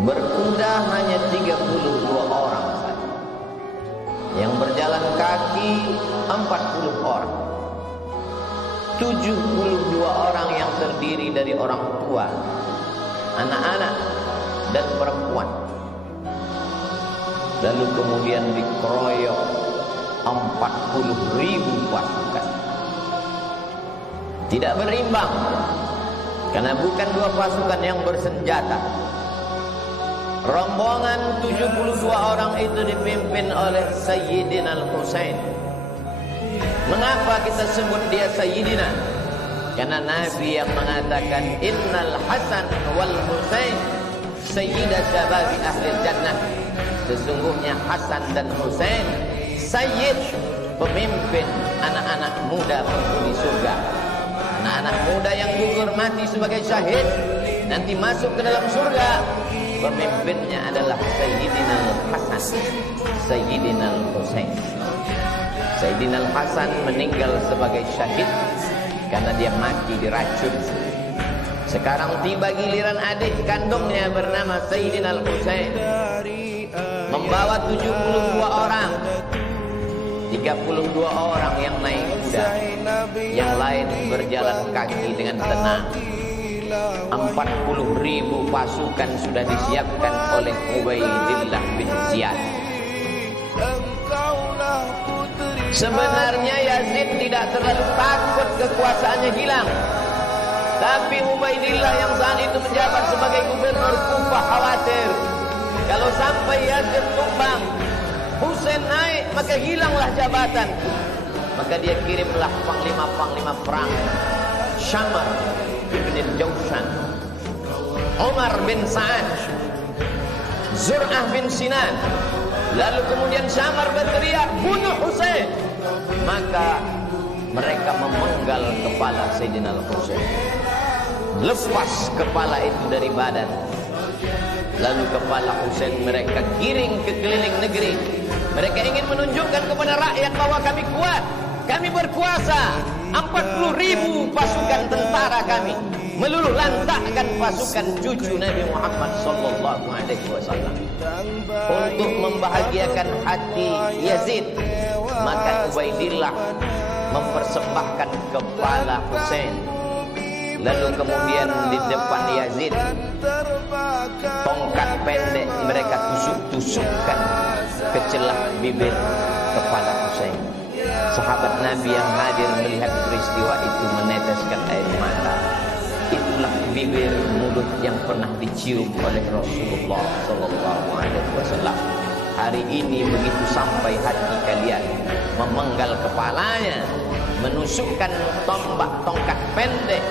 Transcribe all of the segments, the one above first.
Berkuda hanya 32 orang saja. Yang berjalan kaki 40 orang. 72 orang yang terdiri dari orang tua, anak-anak dan perempuan. Lalu kemudian dikeroyok 40.000 pasukan. Tidak berimbang, karena bukan dua pasukan yang bersenjata. Rombongan 72 orang itu dipimpin oleh Sayyidina Al-Husain. Mengapa kita sebut dia Sayyidina? Karena Nabi yang mengatakan Innal Hasan wal Husain Sayyida Syababi Ahli Jannah. Sesungguhnya Hasan dan Husain Sayyid, pemimpin anak-anak muda penghuni surga. Anak-anak muda yang gugur mati sebagai syahid nanti masuk ke dalam surga. Pemimpinnya adalah Sayyidina Al-Hasan, Sayyidina Al-Husain. Sayyidina Al-Hasan meninggal sebagai syahid karena dia mati diracun. Sekarang tiba giliran adik kandungnya bernama Sayyidina Al-Husain, membawa 72 orang. 32 orang yang naik kuda, yang lain berjalan kaki dengan tenang. 40.000 pasukan sudah disiapkan oleh Ubaidillah bin Ziyad. Sebenarnya Yazid tidak terlalu takut kekuasaannya hilang, tapi Ubaidillah yang saat itu menjabat sebagai gubernur Kufah khawatir kalau sampai Yazid tumbang, Husain naik, maka hilanglah jabatan. Maka dia kirimlah panglima-panglima perang, Syamar ibn al-Jawshan, Umar bin Sa'ad, Zur'ah bin Sinan. Lalu kemudian Syamar berteriak, bunuh Husain. Maka mereka memenggal kepala Sayyidina Al-Husain, lepas kepala itu dari badan. Lalu kepala Husain mereka giring ke keliling negeri. Mereka ingin menunjukkan kepada rakyat bahwa kami kuat, kami berkuasa. 40.000 pasukan tentara kami meluluh lantakkan pasukan cucu Nabi Muhammad sallallahu alaihi wasallam. Untuk membahagiakan hati Yazid, maka Ubaidillah mempersembahkan kepala Husain. Lalu kemudian di depan Yazid, tongkat pendek mereka tusuk-tusukkan ke celah bibir kepala Husain. Sahabat Nabi yang hadir melihat peristiwa itu meneteskan air mata. Itulah bibir mulut yang pernah dicium oleh Rasulullah sallallahu alaihi wasallam. Hari ini begitu sampai hati kalian, memenggal kepalanya, menusukkan tombak tongkat pendek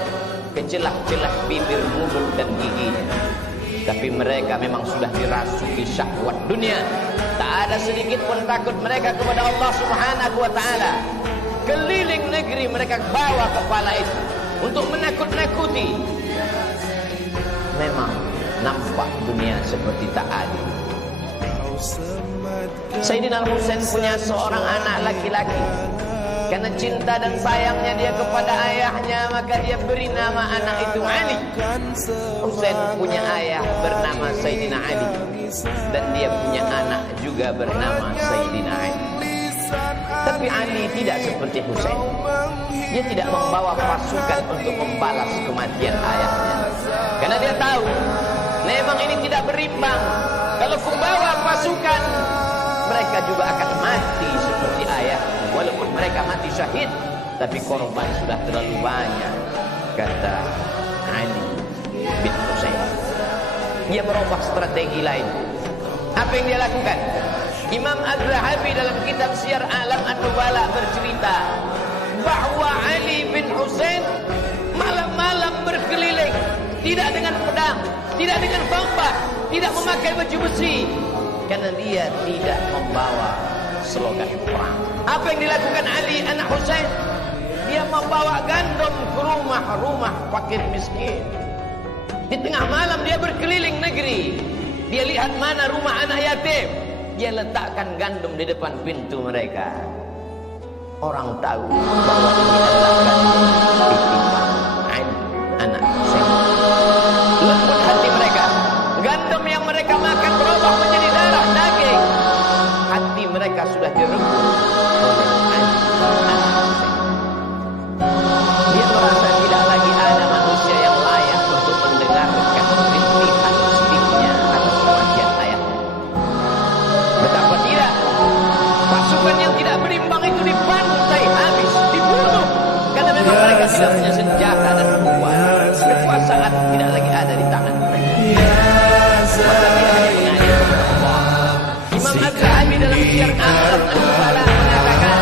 ke celah-celah bibir, mulut dan giginya. Tapi mereka memang sudah dirasuki syahwat dunia. Tak ada sedikit pun takut mereka kepada Allah Subhanahu wa ta'ala. Keliling negeri mereka bawa kepala itu untuk menakut-nakuti. Memang nampak dunia seperti tak adil. Sayyidina Al-Husain punya seorang anak laki-laki. Karena cinta dan sayangnya dia kepada ayahnya, maka dia beri nama anak itu Ali. Husain punya ayah bernama Sayyidina Ali, dan dia punya anak juga bernama Sayyidina Ali. Tapi Ali tidak seperti Husain. Dia tidak membawa pasukan untuk membalas kematian ayahnya, karena dia tahu memang ini tidak berimbang. Kalau membawa pasukan, mereka juga akan mati seperti ayah. Walaupun mereka mati syahid, tapi korban sudah terlalu banyak, kata Ali bin Husain. Dia merubah strategi lain. Apa yang dia lakukan? Imam Az-Zahabi dalam kitab Syiar A'lam An-Nubala bercerita bahwa Ali bin Husain malam-malam berkeliling, tidak dengan pedang, tidak dengan tombak, tidak memakai baju besi, karena dia tidak membawa slogan perang. Apa yang dilakukan Ali anak Husain? Dia membawa gandum ke rumah-rumah fakir miskin. Di tengah malam dia berkeliling negeri. Dia lihat mana rumah anak yatim, dia letakkan gandum di depan pintu mereka. Orang tahu bahwa ini adalah gandum titipan Ali anak Husain. Lembut hati mereka, gandum yang mereka makan berubah menjadi darah daging. Hati mereka sudah direbut oleh Ali. Dia merasa tidak lagi ada manusia yang layak untuk mendengarkan rintihan sedihnya atas kematian ayahnya. Betapa tidak, pasukan yang tidak berimbang itu dibantai habis, dibunuh, karena memang mereka tidak punya senjata dan kekuatan. Kekuasaan tidak lagi ada di tangan mereka. Maka dia hanya mengajak kepada Allah. Imam Az-Zahabi dalam Syiar A'lam Al-Bala mengatakan,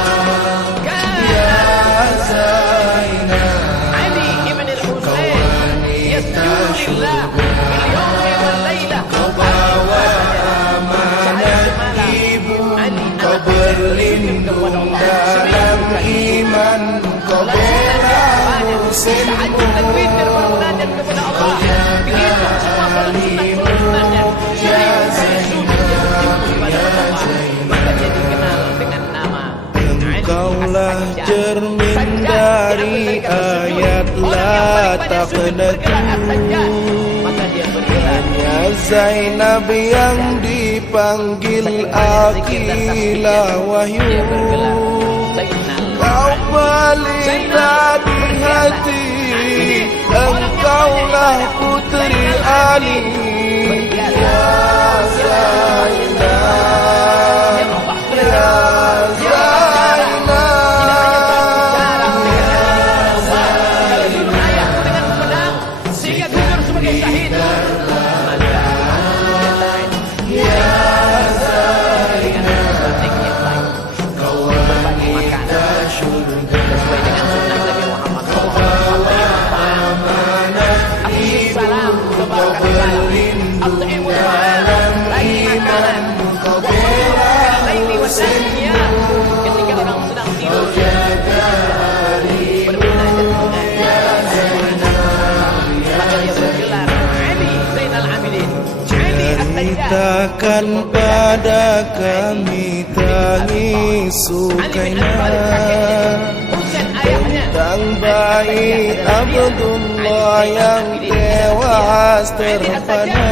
Ali ibn al-Husain yasjudu lillah bil yawmi wal laylah. Kau berlindung dalam iman, kau bela musimmu. Bermunajat kepada Allah, dihitung semua sunat-sunatnya. Maka dia dikenal dengan nama Engkaulah cermin dari ayat la taqnatu. Hanya Zainab yang dipanggil Aqilah Wahyu. Kau pelita di hati, engkaulah putri Ali. Ya Zainab, ya ketika orang sedang tidur maka dia bergelar Ali Zainal Abidin, Ali At-Tajjal. Ceritakan pada kami tangis Sukaina tentang bayi Abdullah yang tewas terpana,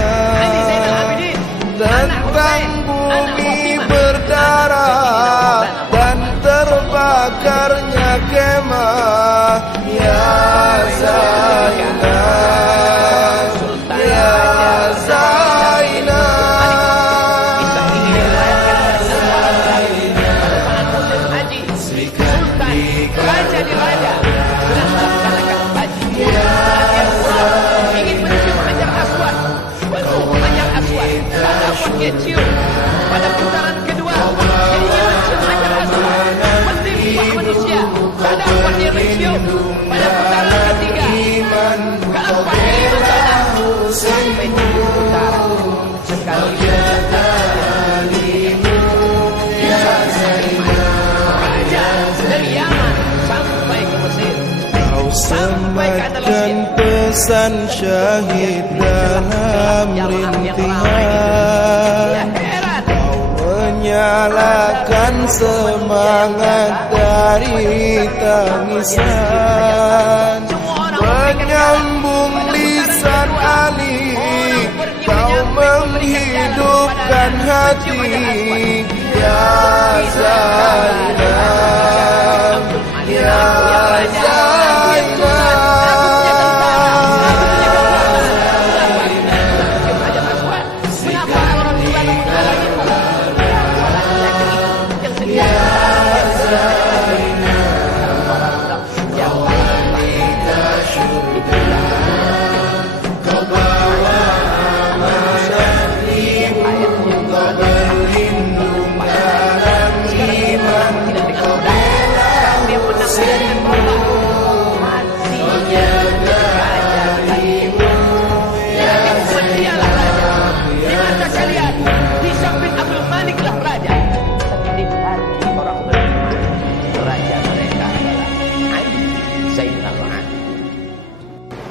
tentang bumi berdarah dan terbakarnya kemah. Ya Zainab, ya Zainab. Raja di raja sedang melaksanakan haji. Ingin mencium Hajar Aswad, Hajar Aswad. Pada pun dia cium pada putaran kedua. Jadi dia mencium Hajar Aswad, menimpa manusia. Pada pun dia mencium pada putaran ketiga. Keempat kali bersama sampai 7 putaran. Sekali dari Yaman sampai ke Mesir. Kau sematkan pesan syahid dalam rintihan. Kau menyalakan semangat dari tangisan. Menyambung lisan Ali, kau menghidupkan hati. Ya Zainab, ya Zainab.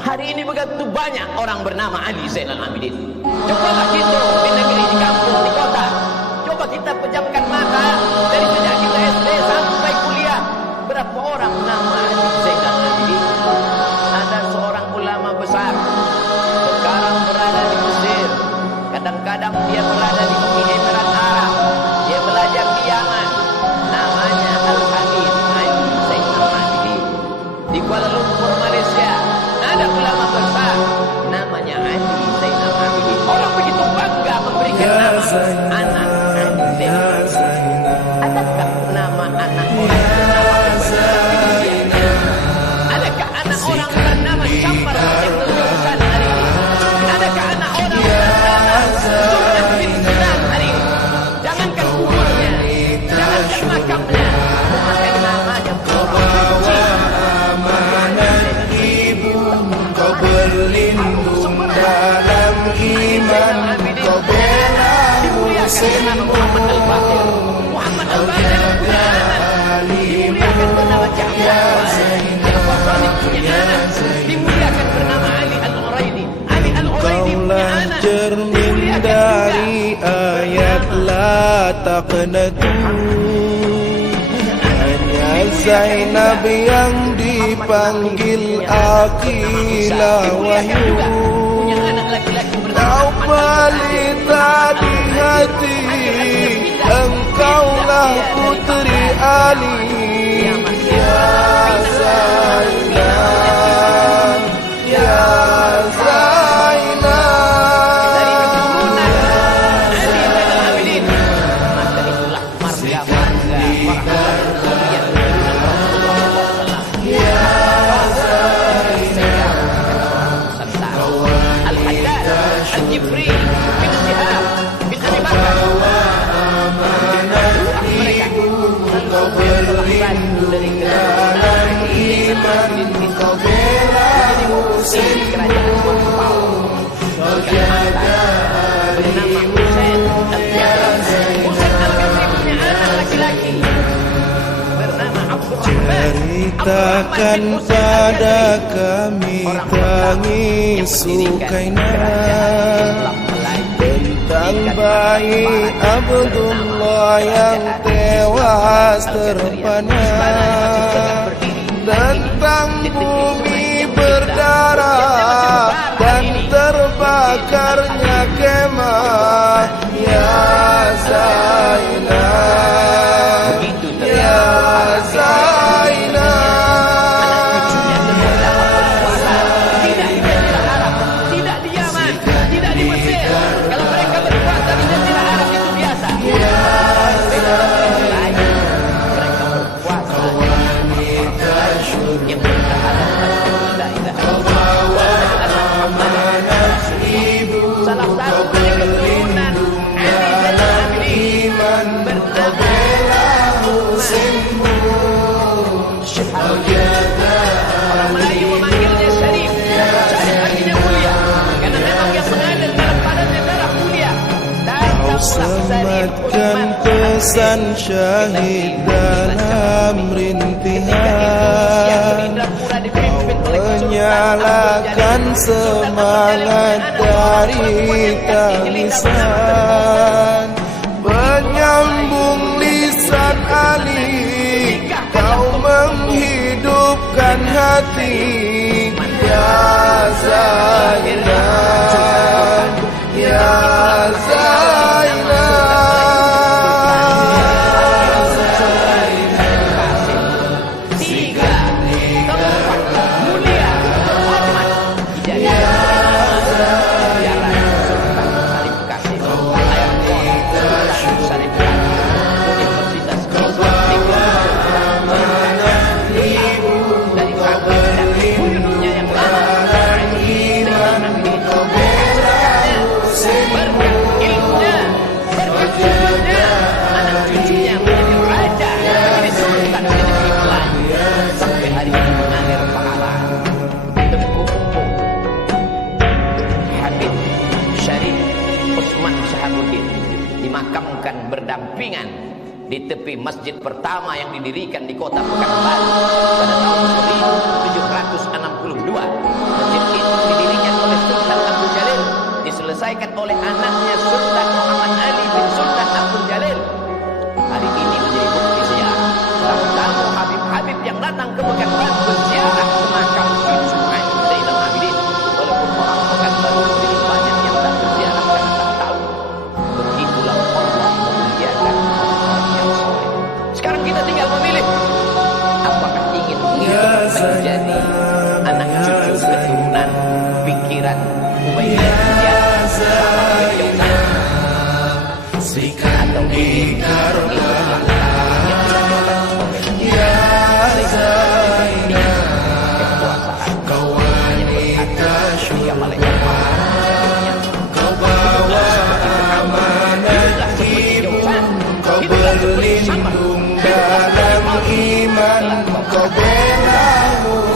Hari ini begitu banyak orang bernama Ali Zainal Abidin. Cobalah hitung di negeri, di kampung, di kota. Coba kita pejamkan mata dari sejak kita SD sampai kuliah. Berapa orang nama Ali Zainal Abidin? Ada seorang ulama besar, sekarang berada di Mesir, anak Ali. Adakah nama anak orang bernama Ubaid di dunia? Adakah anak orang bernama Syamar Ibn Yursan hari ini? Adakah anak orang bernama Zulhah bin Sinan hari ini? Jangankan kuburnya, jangankan makamnya, memakai namanya orang benci. Amanat ibu, kau berlindung dalam iman, kau bela Husain Muhammad Al-Baqir. Muhammad Al-Baqir punya anak, dimuliakan bernama Ja'far. Ja'far Sadiq punya anak, dimuliakan bernama Ali Al-Uraidi. Ali Al-Uraidi punya Kaulah anak, cermin dimuliakan dari ayat la taqnatu. Hanya Zainab yang dipanggil Aqilah Wahyu. punya anak laki-laki Kau bernama pelita di hati, engkaulah putri Ali. Ya Zainab, ya Zainab. dari keturunan Ali bin Abidin. Maka itulah marga-marga orang kemudian keturunan Rasulullah SAW. Al-Haddad, Al-Jifri, bin Syihab, bin Abi Bakar. Mereka selalu bantu dari keturunan Kau bela Husain kerajaan Wampau. Bernama Husain Al-Ghazali. Husain Al-Ghazali punya anak laki-laki bernama Abdurrahman. ceritakan pada kami tangis Sukaina tentang bayi Abdullah yang tewas terpana, tentang bumi berdarah dan terbakarnya kemah. Ya Zainab, ya Zainab. Tidak di Jazirah Arab, tidak di Yaman, tidak di Mesir. Kalau mereka berkuasa di Jazirah Arab itu biasa. Mereka berkuasa yang bertahan la ilaha illallah. Salah satu dari keturunan Ali bin Abidin bernama Husain. Orang Melayu memanggilnya Syarif. Syarif artinya mulia, karena memang yang mengalir dalam badannya darah mulia. Dan Sematkan pesan syahid dalam rintihan, menyalakan semangat dari tangisan, menyambung lisan Ali, kau menghidupkan hati. Ya Zainab, ya Zainab. tiga tempat mulia hormat di Jazirah Sultan Syarif Kasim Ayatollah Syarif Kasim Universitas Islam dari kampus dan wujudnya yang lama berkat ilmunya, berkat ilmunya, anak cucunya menjadi raja, menjadi sultan di negeri Melayu. Sampai hari ini mengalir pahala. Tengku Habib Syarif Utsman Shahabuddin dimakamkan berdampingan di tepi masjid pertama yang didirikan di kota Pekanbaru pada tahun 1762. Masjid ini didirikan oleh Sultan Abdul Jalil, diselesaikan oleh anaknya Sultan Muhammad Ali bin Sultan Abdul Jalil. Hari ini menjadi bukti sejarah. Tamu Habib-Habib yang datang ke Pekanbaru berziarah ke makam cucu Ali Zainal Abidin. Walaupun orang Pekanbaru sendiri banyak yang tak berziarah karena tak tahu. Begitulah Allah memuliakan orang yang soleh. Sekarang kita tinggal memilih, apakah ingin menjadi anak cucu keturunan pikiran Ubaidillah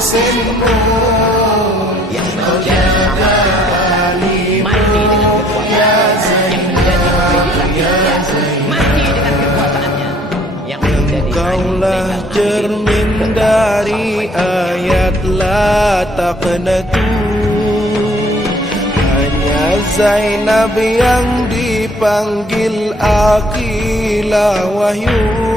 Husainmu yang menjaga Ali, mati dengan kekuasaan yang menjadi pilihan, mati dengan kekuasaannya yang menjadi Kaulah cermin dari ayat la taqnatu. Hanya Zainab yang dipanggil Aqilah wahyu.